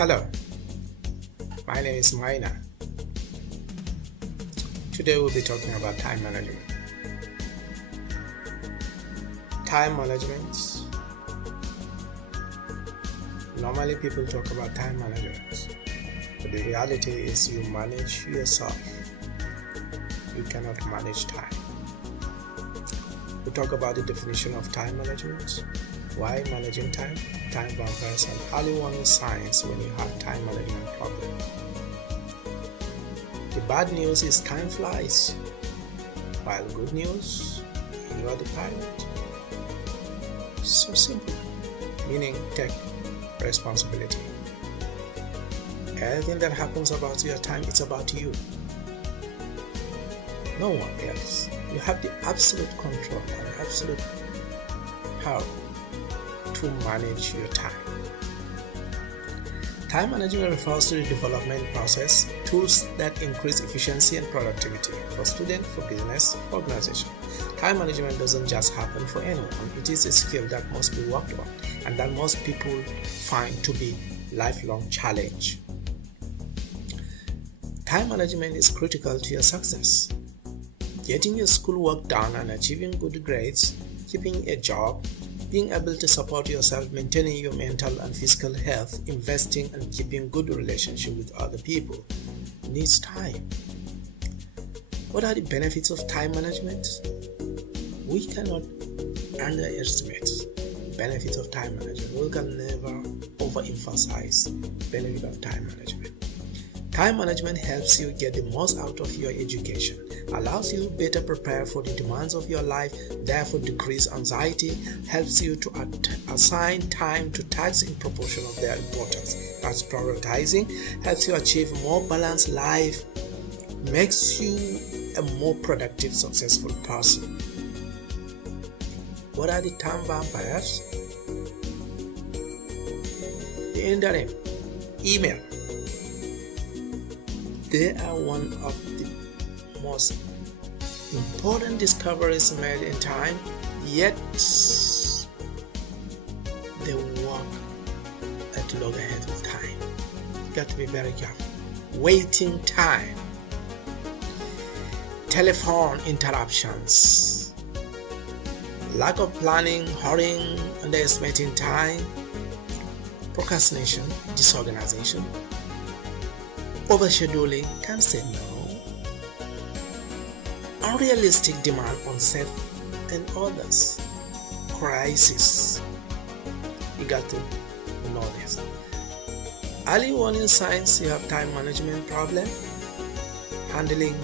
Hello, my name is Maina. Today we'll be talking about time management. Time management. Normally people talk about time management, but the reality is you manage yourself. You cannot manage time. We talk about the definition of time management, why managing time, time vampires, and early warning signs when you have time management problem. The bad news is time flies, while good news, you are the pilot. So simple, meaning take responsibility. Everything that happens about your time, it's about you. No one else. You have the absolute control and absolute power to manage your time. Time management refers to the development process, tools that increase efficiency and productivity for students, for business, for organization. Time management doesn't just happen for anyone. It is a skill that must be worked on and that most people find to be lifelong challenge. Time management is critical to your success. Getting your schoolwork done and achieving good grades, keeping a job, being able to support yourself, maintaining your mental and physical health, investing and keeping good relationship with other people needs time. What are the benefits of time management? We cannot underestimate the benefits of time management. We can never overemphasize the benefit of time management. Time management helps you get the most out of your education, allows you better prepare for the demands of your life, therefore decrease anxiety, helps you to assign time to tasks in proportion of their importance. That's prioritizing, helps you achieve more balanced life, makes you a more productive, successful person. What are the time vampires? The interim, email. They are one of the most important discoveries made in time, yet they work at loggerheads with time. You got to be very careful. Waiting time, telephone interruptions, lack of planning, hurrying, underestimating time, procrastination, disorganization, overscheduling, can't say no, unrealistic demand on self and others, crisis. You got to know this. Early warning signs you have time management problem: handling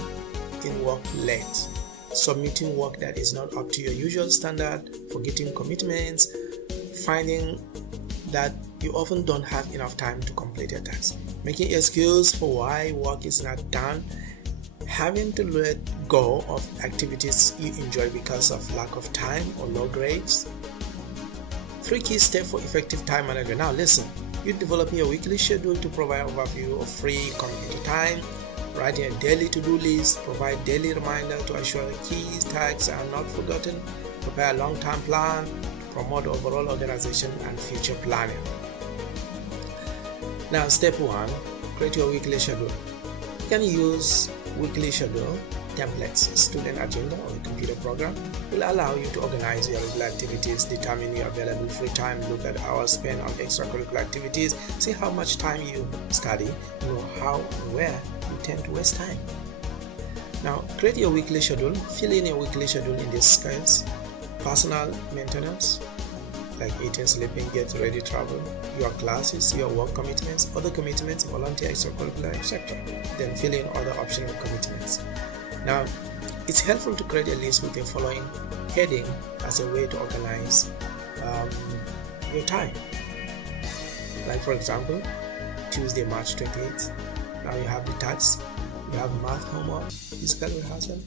in work late, submitting work that is not up to your usual standard, forgetting commitments, finding that you often don't have enough time to complete your tasks, making excuse for why work is not done, having to let go of activities you enjoy because of lack of time or low grades. 3 key steps for effective time management. Now listen, you developing a weekly schedule to provide overview of free computer time, writing a daily to-do list, provide daily reminder to ensure the key tasks are not forgotten, prepare a long-term plan, promote overall organization and future planning. Now step 1, create your weekly schedule. You can use weekly schedule templates. Student agenda or a computer program will allow you to organize your regular activities, determine your available free time, look at hours spent on extracurricular activities, see how much time you study, know how and where you tend to waste time. Now create your weekly schedule, fill in your weekly schedule in this case: personal maintenance, like eating, sleeping, get ready, travel, your classes, your work commitments, other commitments, volunteer, extracurricular, etc. Then fill in other optional commitments. Now, it's helpful to create a list with the following heading as a way to organize your time. Like for example, Tuesday, March 28th. Now you have the tasks. You have math homework, physical rehearsal,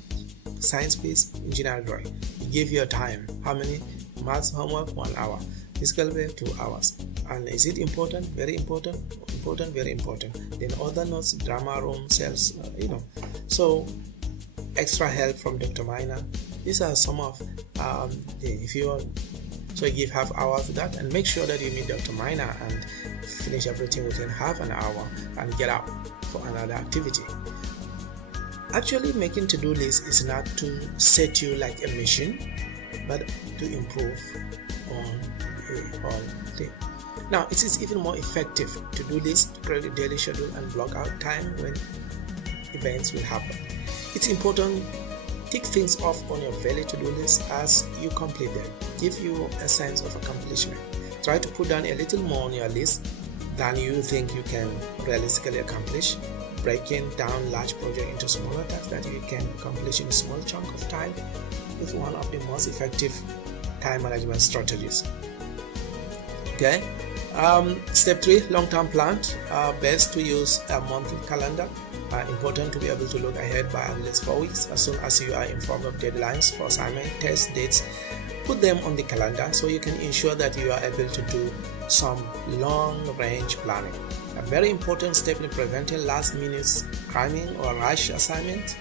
science quiz, engineering drawing. You give your time. How many? Math homework 1 hour, physical play 2 hours. And is it important? Very important. Important, very important. Then other notes, drama room, sales, So extra help from Dr. Maina. These are some of if you So you give half hour for that, and make sure that you meet Dr. Maina and finish everything within half an hour and get out for another activity. Actually, making to-do list is not to set you like a mission, but to improve on the whole thing. Now, it is even more effective to do this, to create a daily schedule and block out time when events will happen. It's important, tick things off on your daily to-do list as you complete them. Give you a sense of accomplishment. Try to put down a little more on your list than you think you can realistically accomplish. Breaking down large projects into smaller tasks that you can accomplish in a small chunk of time is one of the most effective time management strategies. Okay. Step 3, long-term plan. Best to use a monthly calendar. Important to be able to look ahead by at least 4 weeks. As soon as you are informed of deadlines for assignment, test dates, put them on the calendar so you can ensure that you are able to do some long-range planning. A very important step in preventing last-minute cramming or rush assignment.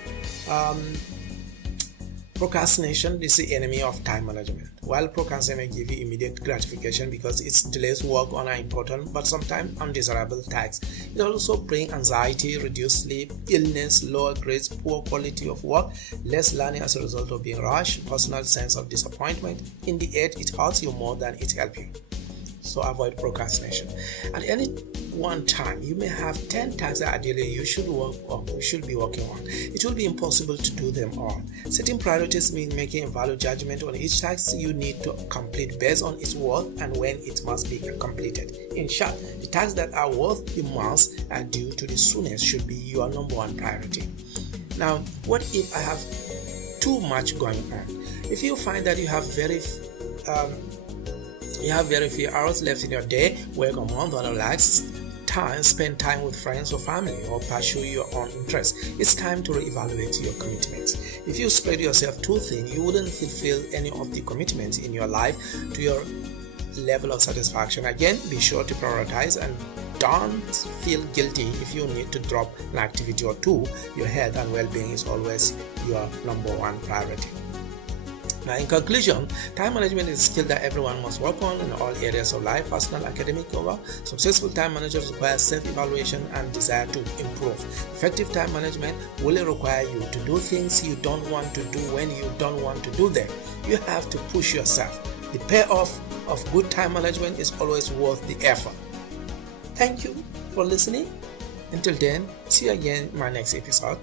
Procrastination is the enemy of time management. While procrastination may give you immediate gratification because it delays work on an important but sometimes undesirable tasks, it also brings anxiety, reduced sleep, illness, lower grades, poor quality of work, less learning as a result of being rushed, personal sense of disappointment. In the end, it hurts you more than it helps you. So avoid procrastination. At any one time, you may have 10 tasks that ideally you should be working on. It will be impossible to do them all. Setting priorities means making a value judgment on each task you need to complete based on its worth and when it must be completed. In short, the tasks that are worth the most and due to the soonest should be your number one priority. Now, what if I have too much going on? If you find that you have very few hours left in your day, work on month or relax time, spend time with friends or family, or pursue your own interests, it's time to reevaluate your commitments. If you spread yourself too thin, you wouldn't fulfill any of the commitments in your life to your level of satisfaction. Again, be sure to prioritize and don't feel guilty if you need to drop an activity or two. Your health and well-being is always your number one priority. Now, in conclusion, time management is a skill that everyone must work on in all areas of life, personal, academic, overall. Successful time managers require self-evaluation and desire to improve. Effective time management will require you to do things you don't want to do when you don't want to do them. You have to push yourself. The payoff of good time management is always worth the effort. Thank you for listening. Until then, see you again in my next episode.